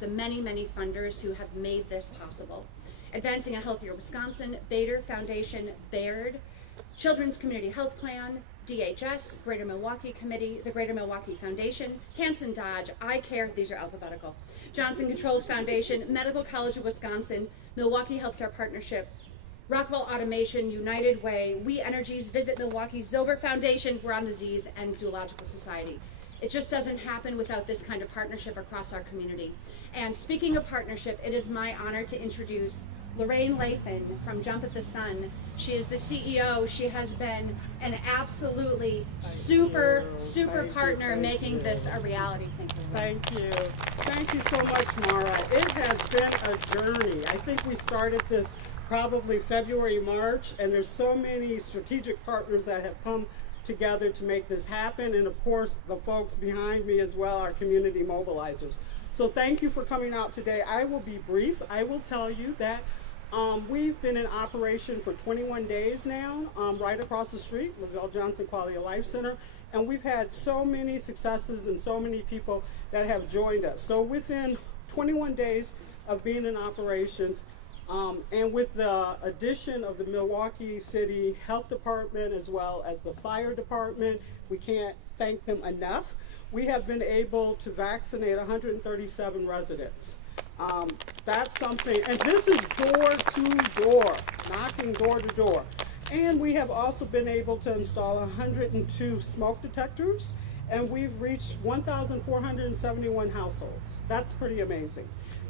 the many, many funders who have made this possible. Advancing a Healthier Wisconsin, Bader Foundation, Baird, Children's Community Health Plan, DHS, Greater Milwaukee Committee, the Greater Milwaukee Foundation, Hanson Dodge, I Care, these are alphabetical, Johnson Controls Foundation, Medical College of Wisconsin, Milwaukee Healthcare Partnership, Rockwell Automation, United Way, We Energies, Visit Milwaukee, Zilbert Foundation, we're on the Z's, and Zoological Society. It just doesn't happen without this kind of partnership across our community. And speaking of partnership, it is my honor to introduce Lorraine Lathan from Jump at the Sun. She is the CEO. She has been an absolutely super partner making this a reality. Thank you. Thank you so much, Mara. It has been a journey. I think we started this probably February, March, and there's so many strategic partners that have come together to make this happen, and of course the folks behind me as well, our community mobilizers. So thank you for coming out today. I will be brief. I will tell you that we've been in operation for 21 days now, right across the street, Lavelle Johnson Quality of Life Center, and we've had so many successes and so many people that have joined us. So within 21 days of being in operations, and with the addition of the Milwaukee City Health Department as well as the Fire Department, we can't thank them enough. We have been able to vaccinate 137 residents. That's something, and this is door to door, knocking door to door. And we have also been able to install 102 smoke detectors, and we've reached 1,471 households. That's pretty amazing.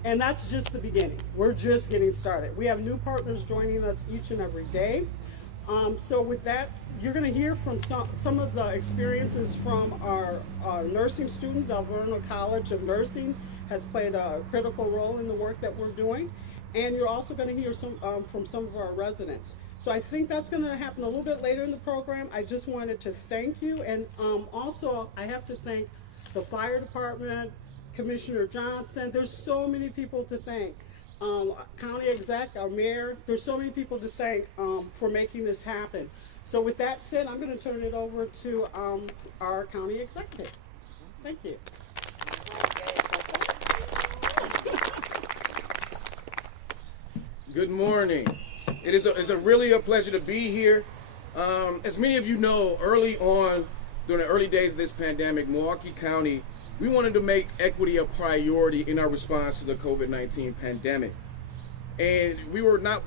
And that's just the beginning. We're just getting started. We have new partners joining us each and every day. So with that, you're going to hear from some of the experiences from our nursing students. Alverno College of Nursing has played a critical role in the work that we're doing. And you're also going to hear from some of our residents. So I think that's going to happen a little bit later in the program. I just wanted to thank you. And also, I have to thank the Fire Department, Commissioner Johnson. There's so many people to thank. County exec, our mayor, there's so many people to thank for making this happen. So with that said, I'm going to turn it over to our county executive. Thank you. Good morning. It's really a pleasure to be here. As many of you know, early on, during the early days of this pandemic, Milwaukee County, we wanted to make equity a priority in our response to the COVID-19 pandemic. And we were not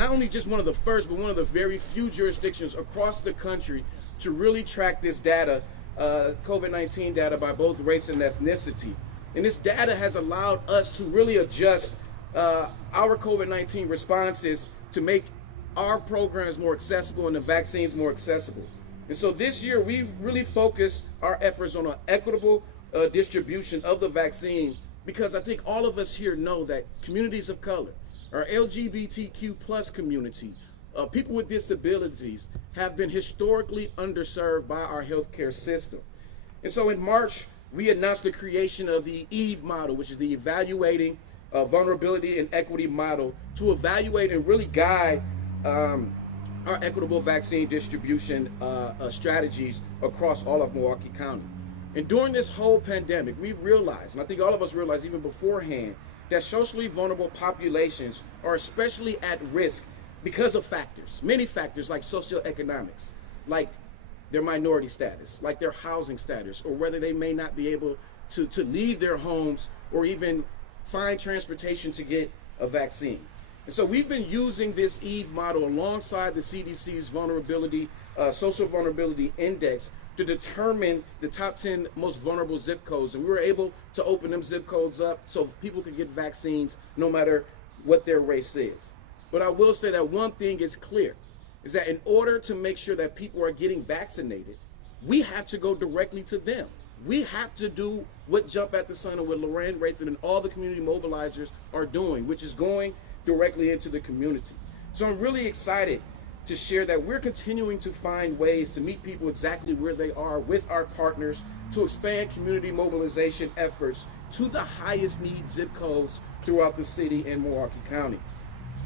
only just one of the first, but one of the very few jurisdictions across the country to really track this data, COVID-19 data, by both race and ethnicity. And this data has allowed us to really adjust our COVID-19 responses to make our programs more accessible and the vaccines more accessible. And so this year, we've really focused our efforts on an equitable distribution of the vaccine, because I think all of us here know that communities of color, our LGBTQ plus community, people with disabilities have been historically underserved by our healthcare system. And so in March, we announced the creation of the EVE model, which is the Evaluating Vulnerability and Equity model, to evaluate and really guide our equitable vaccine distribution strategies across all of Milwaukee County. And during this whole pandemic, we've realized, and I think all of us realized even beforehand, that socially vulnerable populations are especially at risk because of factors, many factors like socioeconomics, like their minority status, like their housing status, or whether they may not be able to leave their homes or even find transportation to get a vaccine. And so we've been using this EVE model alongside the CDC's social vulnerability index to determine the top 10 most vulnerable zip codes. And we were able to open them zip codes up so people could get vaccines no matter what their race is. But I will say that one thing is clear, is that in order to make sure that people are getting vaccinated, we have to go directly to them. We have to do what Jump at the Sun and what Lorraine Lathan and all the community mobilizers are doing, which is going directly into the community. So I'm really excited to share that we're continuing to find ways to meet people exactly where they are with our partners, to expand community mobilization efforts to the highest need zip codes throughout the city and Milwaukee County.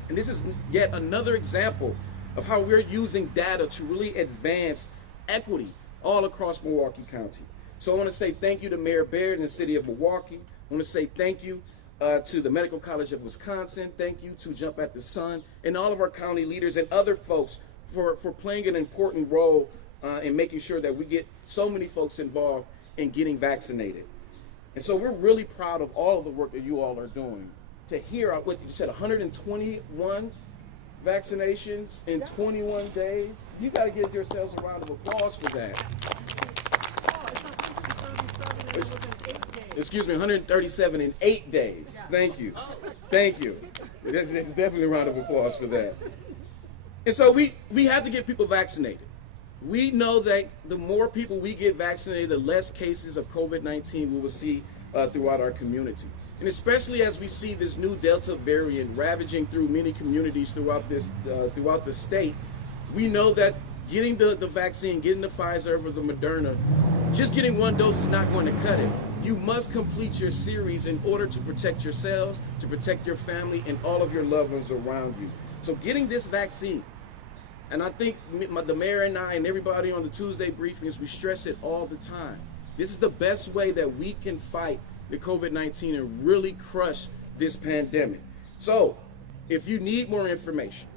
And this is yet another example of how we're using data to really advance equity all across Milwaukee County. So I want to say thank you to Mayor Baird and the City of Milwaukee, I want to say thank you to the Medical College of Wisconsin. Thank you to Jump at the Sun and all of our county leaders and other folks for playing an important role in making sure that we get so many folks involved in getting vaccinated. And so we're really proud of all of the work that you all are doing. To hear what you said, 121 vaccinations in 21 days. You got to give yourselves a round of applause for that. Excuse me, 137 in 8 days. Thank you. Thank you. There's definitely a round of applause for that. And so we have to get people vaccinated. We know that the more people we get vaccinated, the less cases of COVID-19 we will see throughout our community. And especially as we see this new Delta variant ravaging through many communities throughout the state, we know that getting the vaccine, getting the Pfizer or the Moderna, just getting one dose is not going to cut it. You must complete your series in order to protect yourselves, to protect your family, and all of your loved ones around you. So getting this vaccine, and I think the mayor and I and everybody on the Tuesday briefings, we stress it all the time. This is the best way that we can fight the COVID-19 and really crush this pandemic. So if you need more information,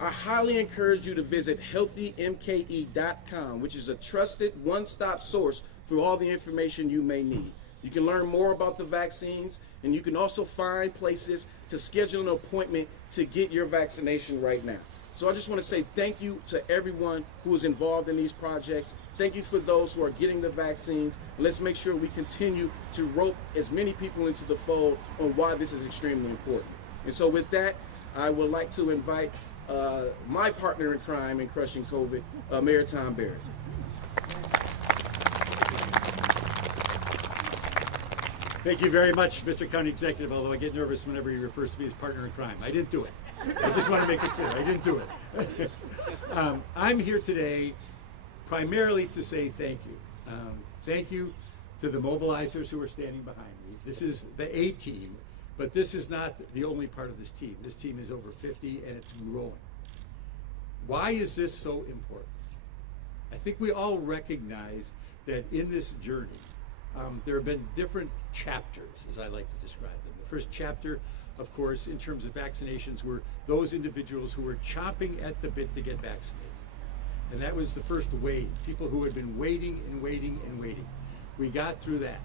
I highly encourage you to visit healthymke.com, which is a trusted one-stop source for all the information you may need. You can learn more about the vaccines, and you can also find places to schedule an appointment to get your vaccination right now. So I just want to say thank you to everyone who is involved in these projects. Thank you for those who are getting the vaccines. Let's make sure we continue to rope as many people into the fold on why this is extremely important. And so with that, I would like to invite my partner in crime in crushing COVID, Mayor Tom Barrett. Thank you very much, Mr. County Executive, although I get nervous whenever he refers to me as partner in crime. I didn't do it. I just want to make it clear, I didn't do it. I'm here today primarily to say thank you. Thank you to the mobilizers who are standing behind me. This is the A team, but this is not the only part of this team. This team is over 50 and it's growing. Why is this so important? I think we all recognize that in this journey, there have been different chapters, as I like to describe them. The first chapter, of course, in terms of vaccinations, were those individuals who were chomping at the bit to get vaccinated. And that was the first wave, people who had been waiting and waiting and waiting. We got through that.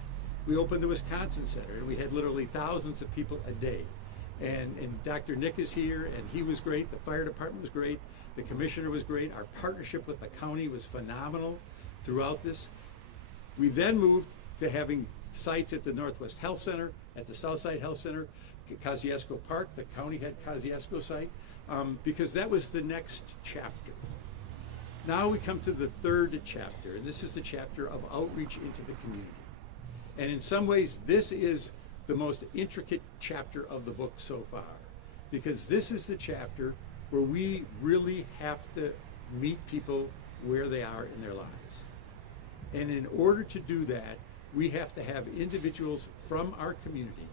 We opened the Wisconsin Center, and we had literally thousands of people a day. And Dr. Nick is here, and he was great. The fire department was great. The commissioner was great. Our partnership with the county was phenomenal throughout this. We then moved to having sites at the Northwest Health Center, at the Southside Health Center, Kosciuszko Park. The county had Kosciuszko site because that was the next chapter. Now we come to the third chapter, and this is the chapter of outreach into the community. And in some ways, this is the most intricate chapter of the book so far, because this is the chapter where we really have to meet people where they are in their lives. And in order to do that, we have to have individuals from our community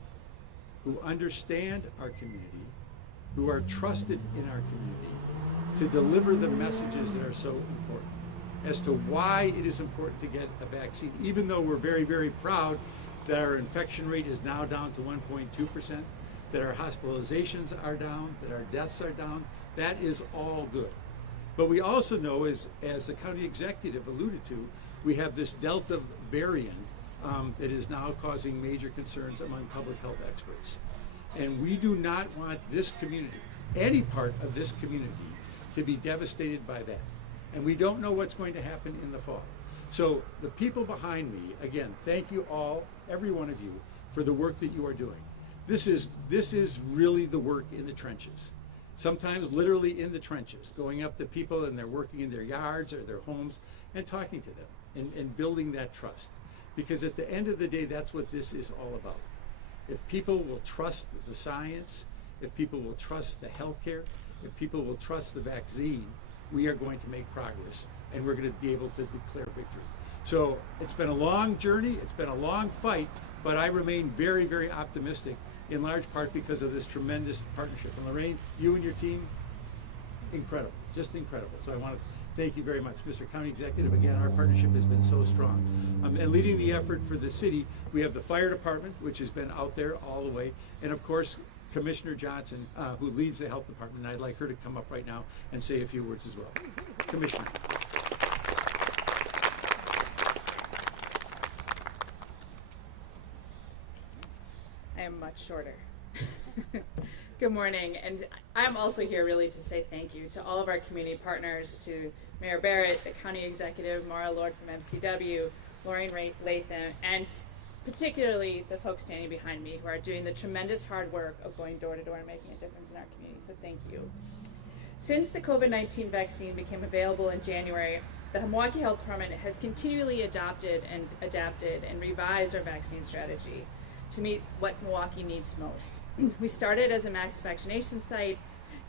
who understand our community, who are trusted in our community, to deliver the messages that are so important as to why it is important to get a vaccine, even though we're very, very proud that our infection rate is now down to 1.2%, that our hospitalizations are down, that our deaths are down. That is all good. But we also know, as the county executive alluded to, we have this Delta variant that is now causing major concerns among public health experts. And we do not want this community, any part of this community, to be devastated by that. And we don't know what's going to happen in the fall. So the people behind me, again, thank you all, every one of you, for the work that you are doing. This is really the work in the trenches. Sometimes literally in the trenches, going up to people and they're working in their yards or their homes and talking to them and building that trust. Because at the end of the day, that's what this is all about. If people will trust the science, if people will trust the healthcare, if people will trust the vaccine, we are going to make progress and we're going to be able to declare victory. So it's been a long journey, it's been a long fight, but I remain very, very optimistic, in large part because of this tremendous partnership. And Lorraine, you and your team, incredible, just incredible. So I want to Thank you very much, Mr. County Executive. Again, our partnership has been so strong. And leading the effort for the city, we have the fire department, which has been out there all the way, and of course, Commissioner Johnson, who leads the health department. And I'd like her to come up right now and say a few words as well. Commissioner. I am much shorter. Good morning, and I'm also here really to say thank you to all of our community partners, to Mayor Barrett, the County Executive, Maura Lord from MCW, Lauren Latham, and particularly the folks standing behind me who are doing the tremendous hard work of going door to door and making a difference in our community, so thank you. Since the COVID-19 vaccine became available in January, the Milwaukee Health Department has continually adopted and adapted and revised our vaccine strategy to meet what Milwaukee needs most. We started as a mass vaccination site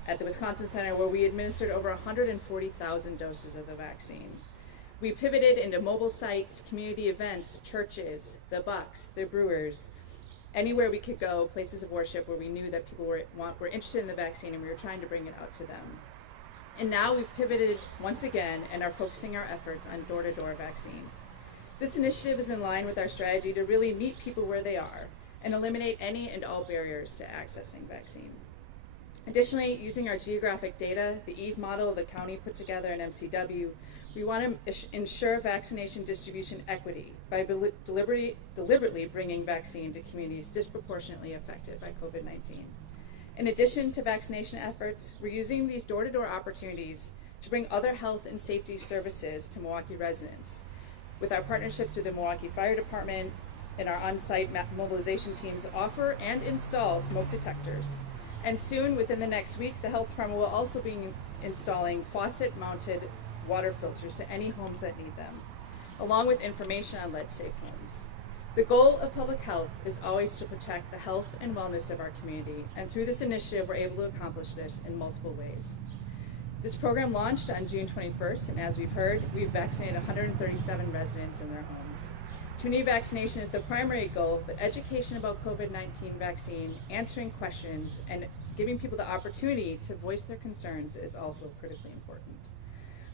at the Wisconsin Center where we administered over 140,000 doses of the vaccine. We pivoted into mobile sites, community events, churches, the Bucks, the Brewers, anywhere we could go, places of worship where we knew that people were interested in the vaccine and we were trying to bring it out to them. And now we've pivoted once again and are focusing our efforts on door-to-door vaccine. This initiative is in line with our strategy to really meet people where they are and eliminate any and all barriers to accessing vaccine. Additionally, using our geographic data, the EVE model the county put together in MCW, we want to ensure vaccination distribution equity by deliberately bringing vaccine to communities disproportionately affected by COVID-19. In addition to vaccination efforts, we're using these door-to-door opportunities to bring other health and safety services to Milwaukee residents. With our partnership through the Milwaukee Fire Department and our on-site mobilization teams offer and install smoke detectors. And soon, within the next week, the health department will also be installing faucet-mounted water filters to any homes that need them, along with information on lead-safe homes. The goal of public health is always to protect the health and wellness of our community, and through this initiative, we're able to accomplish this in multiple ways. This program launched on June 21st, and as we've heard, we've vaccinated 137 residents in their homes. Community vaccination is the primary goal, but education about COVID-19 vaccine, answering questions, and giving people the opportunity to voice their concerns is also critically important.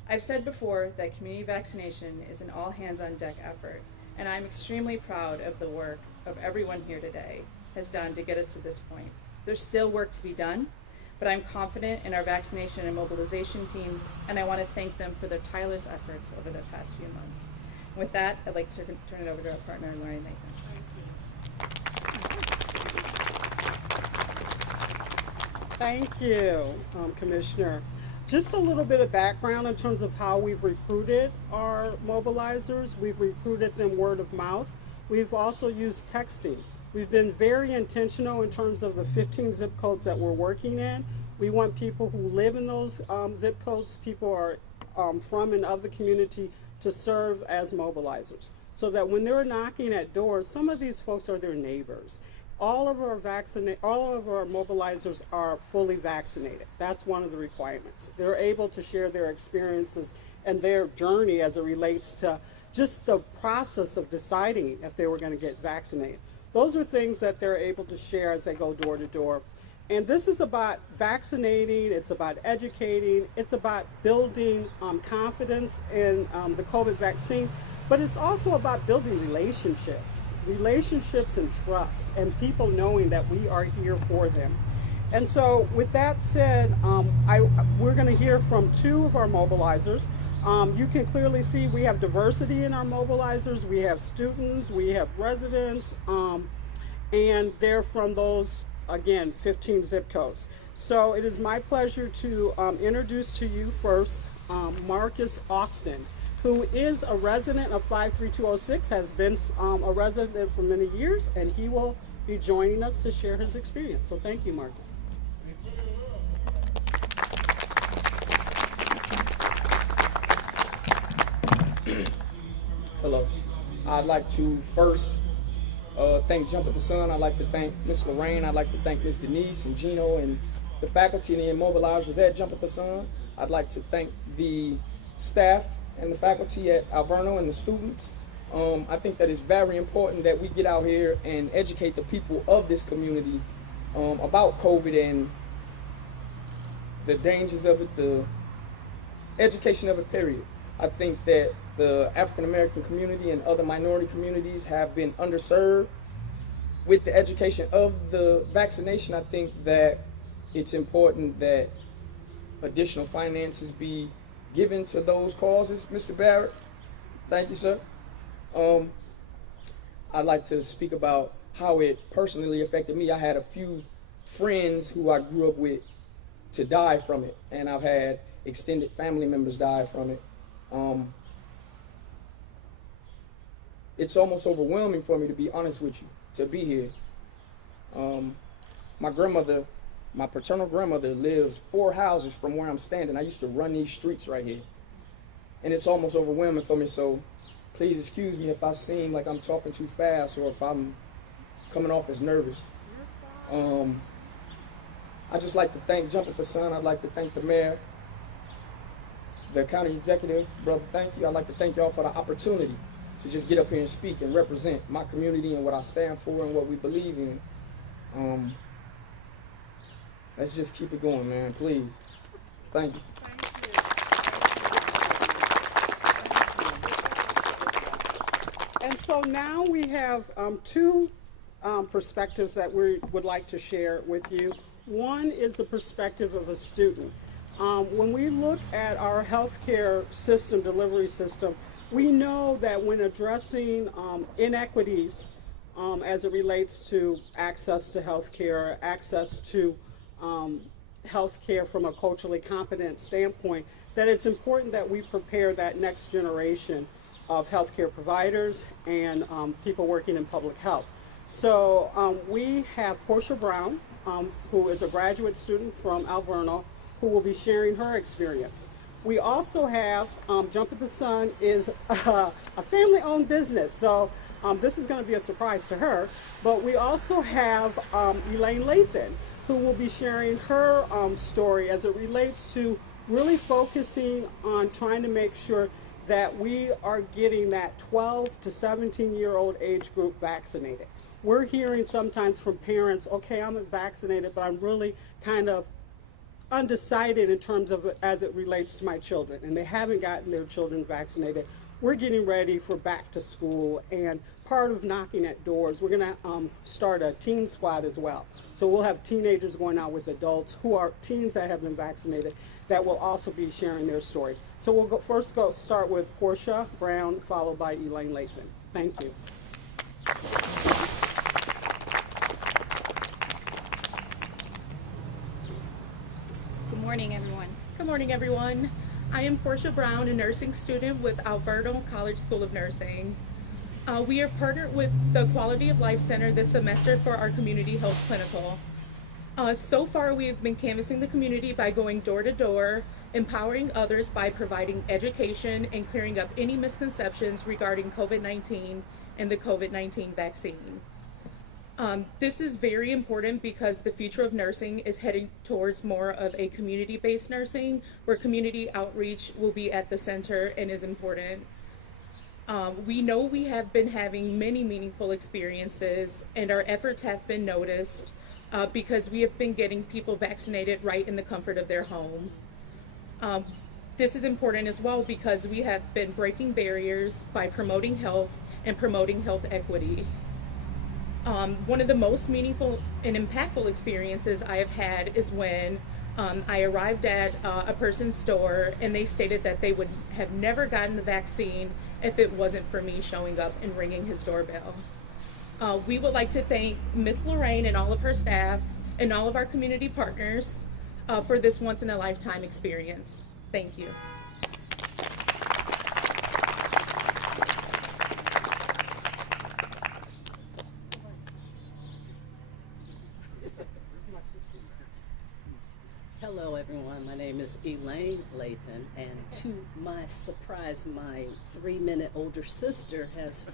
I've said before that community vaccination is an all-hands-on-deck effort, and I'm extremely proud of the work of everyone here today has done to get us to this point. There's still work to be done, but I'm confident in our vaccination and mobilization teams, and I want to thank them for their tireless efforts over the past few months. With that, I'd like to turn it over to our partner, Lauren Latham. Thank you, Commissioner. Just a little bit of background in terms of how we've recruited our mobilizers. We've recruited them word of mouth. We've also used texting. We've been very intentional in terms of the 15 zip codes that we're working in. We want people who live in those zip codes, people are from and of the community, to serve as mobilizers, so that when they're knocking at doors, some of these folks are their neighbors. All of our mobilizers are fully vaccinated. That's one of the requirements. They're able to share their experiences and their journey as it relates to just the process of deciding if they were going to get vaccinated. Those are things that they're able to share as they go door to door. And this is about vaccinating, it's about educating, it's about building confidence in the COVID vaccine, but it's also about building relationships and trust, and people knowing that we are here for them. And so with that said, we're going to hear from two of our mobilizers. You can clearly see we have diversity in our mobilizers. We have students, we have residents, and they're from those, again, 15 zip codes. So it is my pleasure to introduce to you first Marcus Austin, who is a resident of 53206, has been a resident for many years, and he will be joining us to share his experience. So thank you, Marcus. Hello. I'd like to first thank Jump at the Sun. I'd like to thank Miss Lorraine. I'd like to thank Miss Denise and Gino and the faculty and the immobilizers at Jump at the Sun. I'd like to thank the staff and the faculty at Alverno and the students. I think that it's very important that we get out here and educate the people of this community about COVID and the dangers of it, the education of it, period. I think that the African American community and other minority communities have been underserved with the education of the vaccination. I think that it's important that additional finances be given to those causes. Mr. Barrett, thank you, sir. I'd like to speak about how it personally affected me. I had a few friends who I grew up with to die from it, and I've had extended family members die from it. It's almost overwhelming for me, to be honest with you, to be here. My grandmother, my paternal grandmother, lives 4 houses from where I'm standing. I used to run these streets right here, and it's almost overwhelming for me, so please excuse me if I seem like I'm talking too fast or if I'm coming off as nervous. I'd just like to thank Jump at the Sun. I'd like to thank the mayor, the county executive. Brother, thank you. I'd like to thank y'all for the opportunity to just get up here and speak and represent my community and what I stand for and what we believe in. Let's just keep it going, man, please. Thank you. And so now we have two perspectives that we would like to share with you. One is the perspective of a student. When we look at our healthcare system, delivery system, we know that when addressing inequities as it relates to access to healthcare, access to healthcare from a culturally competent standpoint, that it's important that we prepare that next generation of healthcare providers and people working in public health. So we have Portia Brown, who is a graduate student from Alverno, who will be sharing her experience. We also have Jump at the Sun is a family-owned business, so this is going to be a surprise to her. But we also have Elaine Lathan, who will be sharing her story as it relates to really focusing on trying to make sure that we are getting that 12 to 17-year-old age group vaccinated. We're hearing sometimes from parents, okay, I'm vaccinated, but I'm really kind of undecided in terms of as it relates to my children, and they haven't gotten their children vaccinated. We're getting ready for back to school, and part of knocking at doors, we're going to start a teen squad as well. So we'll have teenagers going out with adults who are teens that have been vaccinated that will also be sharing their story. So we'll first start with Portia Brown, followed by Elaine Lathan. Thank you. Good morning, everyone. Good morning, everyone. I am Portia Brown, a nursing student with Alverno College School of Nursing. We are partnered with the Quality of Life Center this semester for our community health clinical. So far, we've been canvassing the community by going door to door, empowering others by providing education and clearing up any misconceptions regarding COVID-19 and the COVID-19 vaccine. This is very important because the future of nursing is heading towards more of a community-based nursing, where community outreach will be at the center and is important. We know we have been having many meaningful experiences, and our efforts have been noticed because we have been getting people vaccinated right in the comfort of their home. This is important as well because we have been breaking barriers by promoting health and promoting health equity. One of the most meaningful and impactful experiences I have had is when I arrived at a person's store and they stated that they would have never gotten the vaccine if it wasn't for me showing up and ringing his doorbell. We would like to thank Miss Lorraine and all of her staff and all of our community partners for this once-in-a-lifetime experience. Thank you. Hello everyone, my name is Elaine Lathan, and to my surprise, my 3-minute older sister has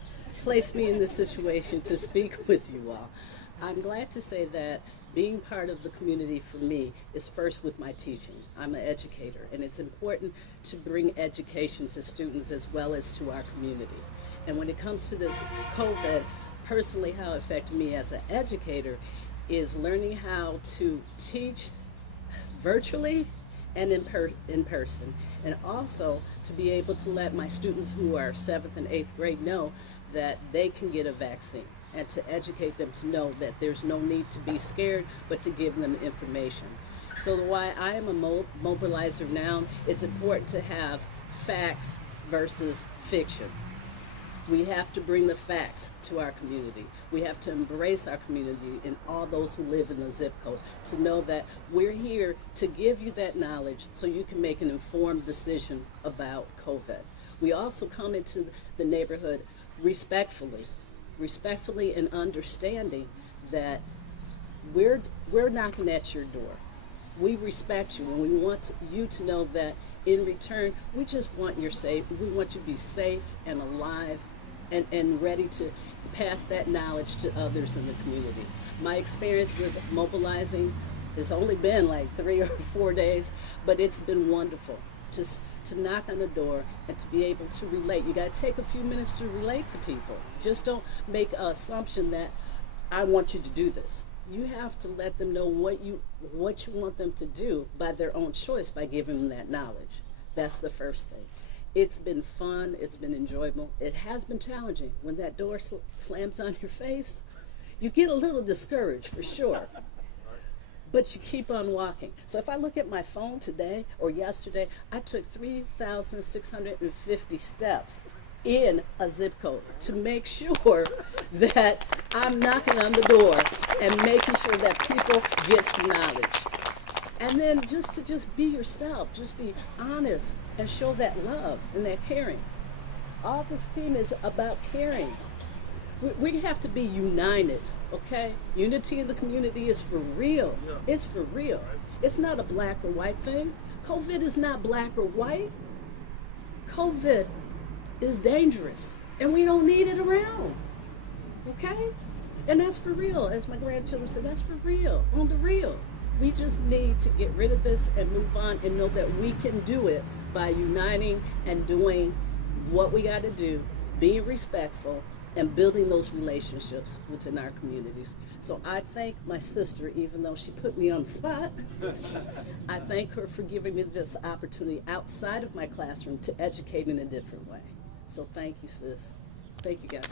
placed me in this situation to speak with you all. I'm glad to say that being part of the community for me is first with my teaching. I'm an educator, and it's important to bring education to students as well as to our community. And when it comes to this COVID, personally how it affected me as an educator is learning how to teach virtually and in person. And also to be able to let my students who are 7th and 8th grade know that they can get a vaccine, and to educate them to know that there's no need to be scared, but to give them information. So why I am a mobilizer now, it's important to have facts versus fiction. We have to bring the facts to our community. We have to embrace our community and all those who live in the zip code to know that we're here to give you that knowledge so you can make an informed decision about COVID. We also come into the neighborhood respectfully and understanding that we're knocking at your door. We respect you, and we want you to know that in return, we just want we want you to be safe and alive and ready to pass that knowledge to others in the community. My experience with mobilizing has only been like 3 or 4 days, but it's been wonderful to knock on the door and to be able to relate. You got to take a few minutes to relate to people. Just don't make an assumption that I want you to do this. You have to let them know what you want them to do by their own choice, by giving them that knowledge. That's the first thing. It's been fun. It's been enjoyable. It has been challenging. When that door slams on your face, you get a little discouraged for sure. But you keep on walking. So if I look at my phone today or yesterday, I took 3,650 steps in a zip code to make sure that I'm knocking on the door and making sure that people get some knowledge. And then just be yourself, just be honest and show that love and that caring. All this team is about caring. We have to be united, okay? Unity in the community is for real. It's for real. It's not a black or white thing. COVID is not black or white. COVID is dangerous, and we don't need it around, okay? And that's for real. As my grandchildren said, that's for real, on the real. We just need to get rid of this and move on and know that we can do it by uniting and doing what we got to do, being respectful, and building those relationships within our communities. So I thank my sister, even though she put me on the spot. I thank her for giving me this opportunity outside of my classroom to educate in a different way. So thank you, sis. Thank you, guys.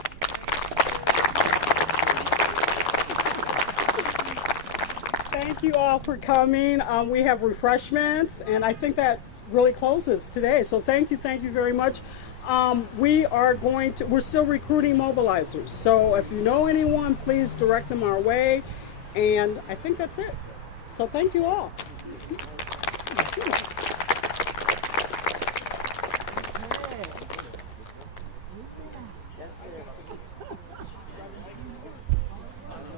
Thank you all for coming. We have refreshments, and I think that really closes today. So thank you very much. We're still recruiting mobilizers. So if you know anyone, please direct them our way. And I think that's it. So thank you all.